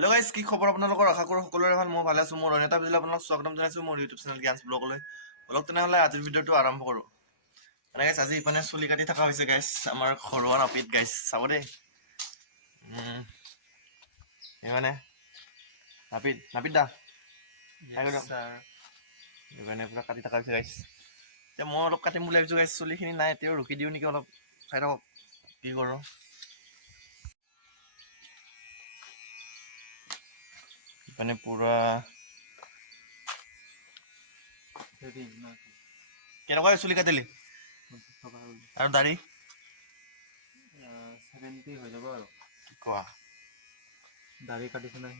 Hello' guys, কি খবৰ আপোনালোকৰ? আশা কৰোঁ সকলোৰে ভাল। মই ভালে আছোঁ। মোৰ অন্য এটা ভিডিঅ'লৈ আপোনালোকক স্বাগতম জনাইছোঁ মোৰ ইউটিউব চেনেল জ্ঞানছ ব্লগলৈ। বলক তেনেহ'লে আজিৰ ভিডিঅ'টো আৰম্ভ কৰোঁ। মানে গাইজ, আজি ইপানে চুলি কাটি থকা হৈছে গাইজ, আমাৰ ঘৰুৱা নাপিত গাইজ, চাব দেই। এই মানে নাপিত দা এইকাৰণে পুৰা কাটি থকা হৈছে গাইজ। এতিয়া মই অলপ কাটিম বুলি ভাবিছোঁ গাইজ, চুলিখিনি নাই, তেওঁ ৰখি দিওঁ নেকি অলপ, চাই থাকক কি কৰোঁ। মানে পুৰা কেনেকুৱা চুলি কাটিলি আৰু দাড়ি 70 হৈ যাব আৰু কি কোৱা? দাড়ি কাটিছে নাই?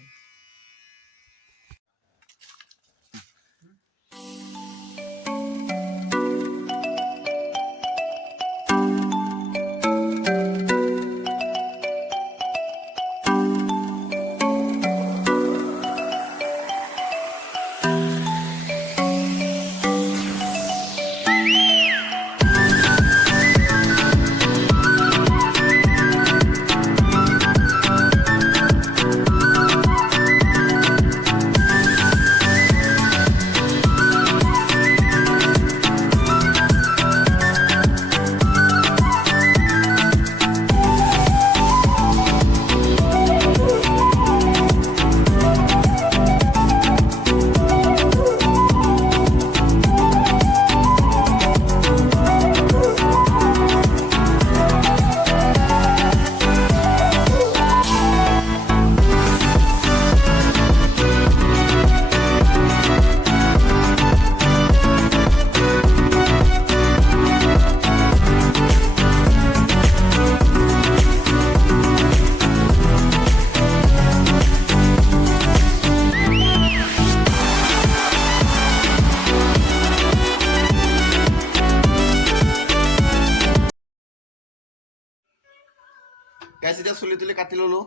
গাইজ, এতিয়া চুলি তুলি কাটি ললোঁ,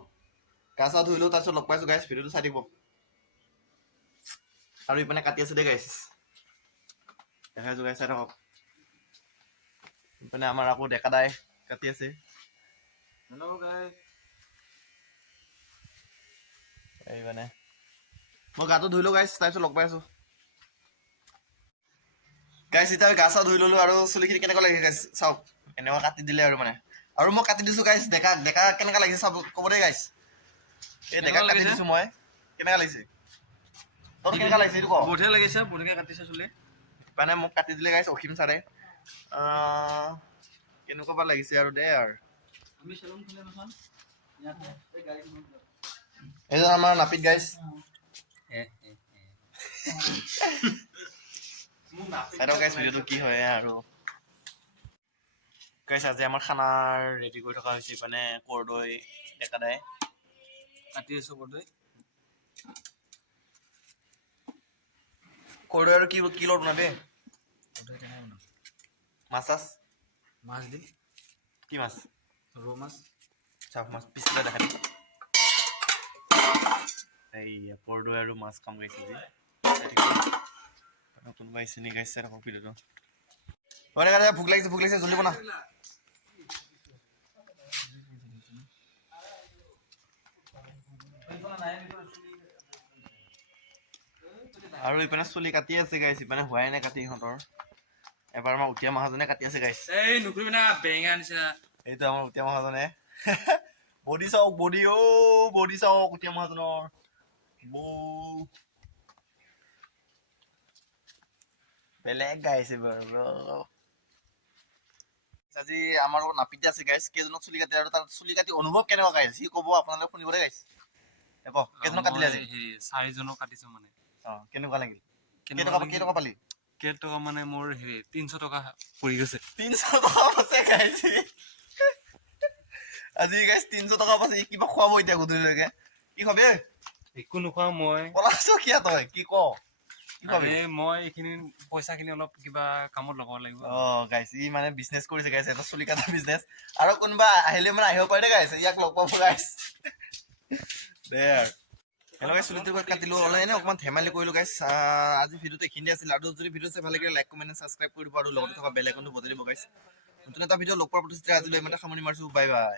গা চা ধুই লওঁ, তাৰপিছত লগ পাইছোঁ গাইজ। ভিডিঅ'টো চাই দিব। আৰু ইপিনে কাটি আছে দেই গাইজ, দেখাইছোঁ গাইজ, চাই থাকক। ইপিনে আমাৰ আকৌ ডেকা দাই কাটি আছে। হেল্ল' গাইজ, এই মানে মই গাটো ধুই লওঁ গাইজ, তাৰপিছত লগ পাই আছোঁ গাইজ। এতিয়া গা চা ধুই ললোঁ আৰু চুলিখিনি কেনেকুৱা লাগিছে গাইজ চাওক, এনেকুৱা কাটি দিলে আৰু মানে। আৰু মই কাটি দিছোঁ গাইজ, ডেকা কেনেকুৱা লাগিছে চাব, ক'ব দেই গাইজ। এই ডেকা কাটি দিছোঁ মই, কেনেকুৱা লাগিছে? তোৰ কেনেকুৱা লাগিছে এইটো ক? বঢ়িয়া লাগিছে, বঢ়িয়াকৈ কাটিছে চুলি। মানে মোক কাটি দিলে গাইজ অসীম ছাৰে। কেনেকুৱা বা লাগিছে আৰু দে আৰু। এইজন আমাৰ নাপিত গাইজ। গাইজ ভিডিঅ'টো কি হয় আৰু গাইজ, আজি আমাৰ খানাৰ ৰেডি কৰি থকা হৈছে। মানে কৰ্দৈ ডেকা দাই কাটি আছো কৰ্দৈ। কৰ্দৈ আৰু কি লগত বনাবি? মাছ চাছ মাছ দিম। কি মাছ? ৰৌ মাছ। চাওক মাছ পিছ পেলাই দেখা দিম। এই কৰ্দৈ আৰু মাছ কাম গাইছে আজি। কোনোবা আহিছে নেকি গাইছে আকৌ ভিডিঅ'টো। ভোক লাগিছে জলদি বনা। আৰু ইপিনে চুলি কাটি আছে গাইছ, ইপিনে হোৱাই নাই কাটি ইহঁতৰ। এবাৰ আমাৰ উটীয়া মহাজনে কাটি আছে গাইছ। এই নুকুৰিবি না, বেঙা নিচিনা। এইটো আমাৰ উটীয়া মহাজনে বডি চাওক, বডি বডি চাওক উটীয়া মহাজনৰ। বেলেগ গাইছে বাৰু। আজি আমাৰ লগত নাপিতে আছে গাইছ, কেইজনক চুলি কাটে আৰু তাৰ চুলি কাটি অনুভৱ কেনেকুৱা গাইছ সি ক'ব, আপোনালোকে শুনিব দেই গাইছ। কেইজনক কাটিলে আজি? 4জনক কাটিছো মানে। কেনেকুৱা লাগিল? কেইটকা পালি? কেইটকা মানে মোৰ 300 টকা পৰি গৈছে। 300 টকা পাইছে গাইছ আজি গাইছ, 300 টকা পাইছে। কিবা খুৱাব এতিয়া গধূলিলৈকে? কি খাবি? একো নোখোৱা মই। পলাইছ কিয় তই? কি ক? মই এইখিনি পইচাখিনি অলপ কিবা কামত লগাব লাগিব। গাইছ, ই মানে বিজনেছ কৰিছে গাইছ, এটা চুলি কাটা বিজনেছ। আৰু কোনোবা আহিলে মানে আহিব পাৰে গাইছ, ইয়াক লগ পাব গাইছ। দে আৰু এনেকৈ চুলিটো কাটিলো, এনে অকণমান ধেমালি কৰিলো গাইছ। আজি ভিডিঅ'টো এইখিনি আছিল। আৰু যদি ভিডিঅ' চাই ভাল লাগিলে লাইক কমেণ্ট ছাবস্ক্ৰাইব কৰি দিব আৰু লগতে থকা বেল আইকনটো বজাই দিব গাইছ। নতুন এটা ভিডিঅ' লগ পোৱাৰ প্ৰতিশ্ৰুতি আজিলৈ ইমানতে সামৰণি মাৰিছো। Bye bye.